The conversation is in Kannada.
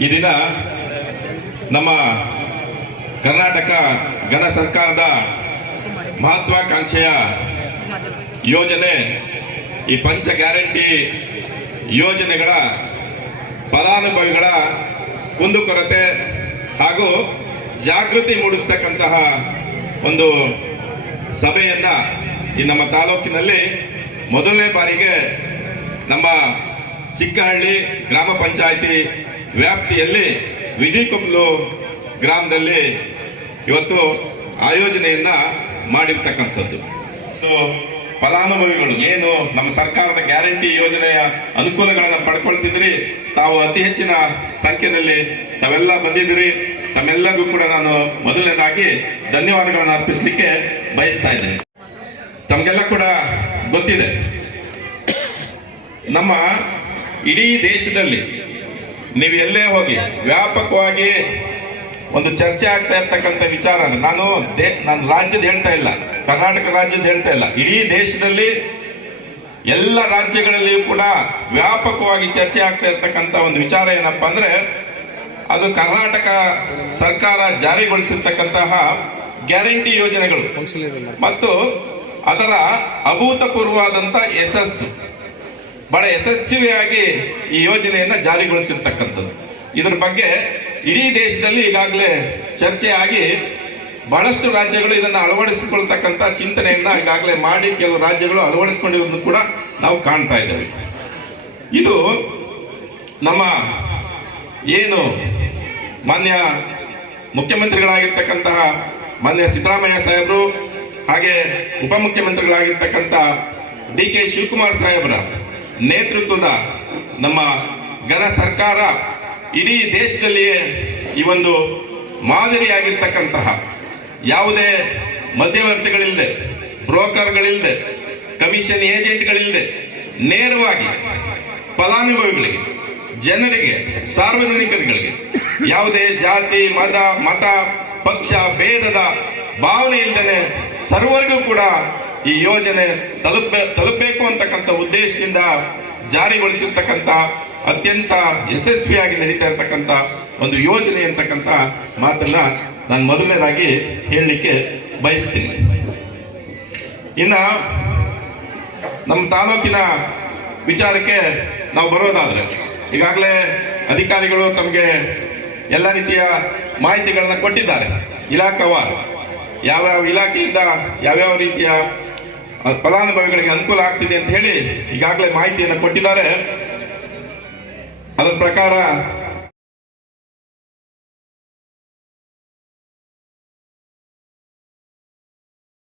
ಈ ದಿನ ನಮ್ಮ ಕರ್ನಾಟಕ ಘನ ಸರ್ಕಾರದ ಮಹತ್ವಾಕಾಂಕ್ಷೆಯ ಯೋಜನೆ, ಈ ಪಂಚ ಗ್ಯಾರಂಟಿ ಯೋಜನೆಗಳ ಫಲಾನುಭವಿಗಳ ಕುಂದುಕೊರತೆ ಹಾಗೂ ಜಾಗೃತಿ ಮೂಡಿಸ್ತಕ್ಕಂತಹ ಒಂದು ಸಭೆಯನ್ನು ಈ ನಮ್ಮ ತಾಲೂಕಿನಲ್ಲಿ ಮೊದಲನೇ ಬಾರಿಗೆ ನಮ್ಮ ಚಿಕ್ಕಹಳ್ಳಿ ಗ್ರಾಮ ಪಂಚಾಯಿತಿ ವ್ಯಾಪ್ತಿಯಲ್ಲಿ ವಿಜಯಕೊಪ್ಲು ಗ್ರಾಮದಲ್ಲಿ ಇವತ್ತು ಆಯೋಜನೆಯನ್ನ ಮಾಡಿರ್ತಕ್ಕಂಥದ್ದು. ಫಲಾನುಭವಿಗಳು, ಏನು ನಮ್ಮ ಸರ್ಕಾರದ ಗ್ಯಾರಂಟಿ ಯೋಜನೆಯ ಅನುಕೂಲಗಳನ್ನು ಪಡ್ಕೊಳ್ತಿದ್ರಿ, ತಾವು ಅತಿ ಹೆಚ್ಚಿನ ಸಂಖ್ಯೆಯಲ್ಲಿ ತಾವೆಲ್ಲ ಬಂದಿದ್ದೀರಿ, ತಮ್ಮೆಲ್ಲರಿಗೂ ಕೂಡ ನಾನು ಮೊದಲನೇದಾಗಿ ಧನ್ಯವಾದಗಳನ್ನು ಅರ್ಪಿಸಲಿಕ್ಕೆ ಬಯಸ್ತಾ ಇದ್ದೇನೆ. ತಮಗೆಲ್ಲ ಕೂಡ ಗೊತ್ತಿದೆ, ನಮ್ಮ ಇಡೀ ದೇಶದಲ್ಲಿ ನೀವು ಎಲ್ಲೇ ಹೋಗಿ ವ್ಯಾಪಕವಾಗಿ ಒಂದು ಚರ್ಚೆ ಆಗ್ತಾ ಇರ್ತಕ್ಕಂಥ ವಿಚಾರ ಅಂದ್ರೆ ನಾನು ದೇ ನಾನು ರಾಜ್ಯದ ಹೇಳ್ತಾ ಇಲ್ಲ ಕರ್ನಾಟಕ ರಾಜ್ಯದ ಹೇಳ್ತಾ ಇಲ್ಲ. ಇಡೀ ದೇಶದಲ್ಲಿ ಎಲ್ಲ ರಾಜ್ಯಗಳಲ್ಲಿಯೂ ಕೂಡ ವ್ಯಾಪಕವಾಗಿ ಚರ್ಚೆ ಆಗ್ತಾ ಇರ್ತಕ್ಕಂಥ ಒಂದು ವಿಚಾರ ಏನಪ್ಪ ಅಂದ್ರೆ ಅದು ಕರ್ನಾಟಕ ಸರ್ಕಾರ ಜಾರಿಗೊಳಿಸಿರ್ತಕ್ಕಂತಹ ಗ್ಯಾರಂಟಿ ಯೋಜನೆಗಳು. ಮತ್ತು ಅದರ ಅಭೂತಪೂರ್ವವಾದಂಥ ಯಶಸ್ಸು. ಬಹಳ ಯಶಸ್ವಿಯಾಗಿ ಈ ಯೋಜನೆಯನ್ನ ಜಾರಿಗೊಳಿಸಿರ್ತಕ್ಕಂಥದ್ದು. ಇದ್ರ ಬಗ್ಗೆ ಇಡೀ ದೇಶದಲ್ಲಿ ಈಗಾಗಲೇ ಚರ್ಚೆ ಆಗಿ ಬಹಳಷ್ಟು ರಾಜ್ಯಗಳು ಇದನ್ನು ಅಳವಡಿಸಿಕೊಳ್ತಕ್ಕಂಥ ಚಿಂತನೆಯನ್ನ ಈಗಾಗಲೇ ಮಾಡಿ ಕೆಲವು ರಾಜ್ಯಗಳು ಅಳವಡಿಸಿಕೊಂಡಿರೋದನ್ನು ಕೂಡ ನಾವು ಕಾಣ್ತಾ ಇದ್ದೇವೆ. ಇದು ನಮ್ಮ ಏನು ಮಾನ್ಯ ಮುಖ್ಯಮಂತ್ರಿಗಳಾಗಿರ್ತಕ್ಕಂತಹ ಮಾನ್ಯ ಸಿದ್ದರಾಮಯ್ಯ ಸಾಹೇಬರು ಹಾಗೆ ಉಪಮುಖ್ಯಮಂತ್ರಿಗಳಾಗಿರ್ತಕ್ಕಂಥ ಡಿ ಕೆ ಶಿವಕುಮಾರ್ ಸಾಹೇಬರ ನೇತೃತ್ವದ ನಮ್ಮ ಗದ ಸರ್ಕಾರ ಇಡೀ ದೇಶದಲ್ಲಿಯೇ ಈ ಒಂದು ಮಾದರಿಯಾಗಿರ್ತಕ್ಕಂತಹ ಯಾವುದೇ ಮಧ್ಯವರ್ತಿಗಳಿಲ್ಲದೆ, ಬ್ರೋಕರ್ಗಳಿಲ್ಲದೆ, ಕಮಿಷನ್ ಏಜೆಂಟ್ಗಳಿಲ್ಲದೆ, ನೇರವಾಗಿ ಫಲಾನುಭವಿಗಳಿಗೆ, ಜನರಿಗೆ, ಸಾರ್ವಜನಿಕರುಗಳಿಗೆ ಯಾವುದೇ ಜಾತಿ ಮತ ಮತ, ಪಕ್ಷ, ಭೇದದ ಭಾವನೆ ಇಲ್ಲದೆ ಸರ್ವರಿಗೂ ಕೂಡ ಈ ಯೋಜನೆ ತಲುಪ, ತಲುಪಬೇಕು ಅಂತಕ್ಕಂಥ ಉದ್ದೇಶದಿಂದ ಜಾರಿಗೊಳಿಸಿರ್ತಕ್ಕಂಥ ಅತ್ಯಂತ ಯಶಸ್ವಿಯಾಗಿ ನಡೀತಾ ಇರತಕ್ಕಂಥ ಒಂದು ಯೋಜನೆ ಅಂತಕ್ಕಂಥ ಮಾತನ್ನ ನಾನು ಮೊದಲನೇದಾಗಿ ಹೇಳಲಿಕ್ಕೆ ಬಯಸ್ತೀನಿ. ಇನ್ನ ನಮ್ಮ ತಾಲೂಕಿನ ವಿಚಾರಕ್ಕೆ ನಾವು ಬರೋದಾದ್ರೆ, ಈಗಾಗಲೇ ಅಧಿಕಾರಿಗಳು ತಮಗೆ ಎಲ್ಲ ರೀತಿಯ ಮಾಹಿತಿಗಳನ್ನ ಕೊಟ್ಟಿದ್ದಾರೆ. ಇಲಾಖಾವಾರು ಯಾವ್ಯಾವ ಇಲಾಖೆಯಿಂದ ಯಾವ್ಯಾವ ರೀತಿಯ ಫಲಾನುಭವಿಗಳಿಗೆ ಅನುಕೂಲ ಆಗ್ತಿದೆ ಅಂತ ಹೇಳಿ ಈಗಾಗಲೇ ಮಾಹಿತಿಯನ್ನು ಕೊಟ್ಟಿದ್ದಾರೆ. ಅದರ ಪ್ರಕಾರ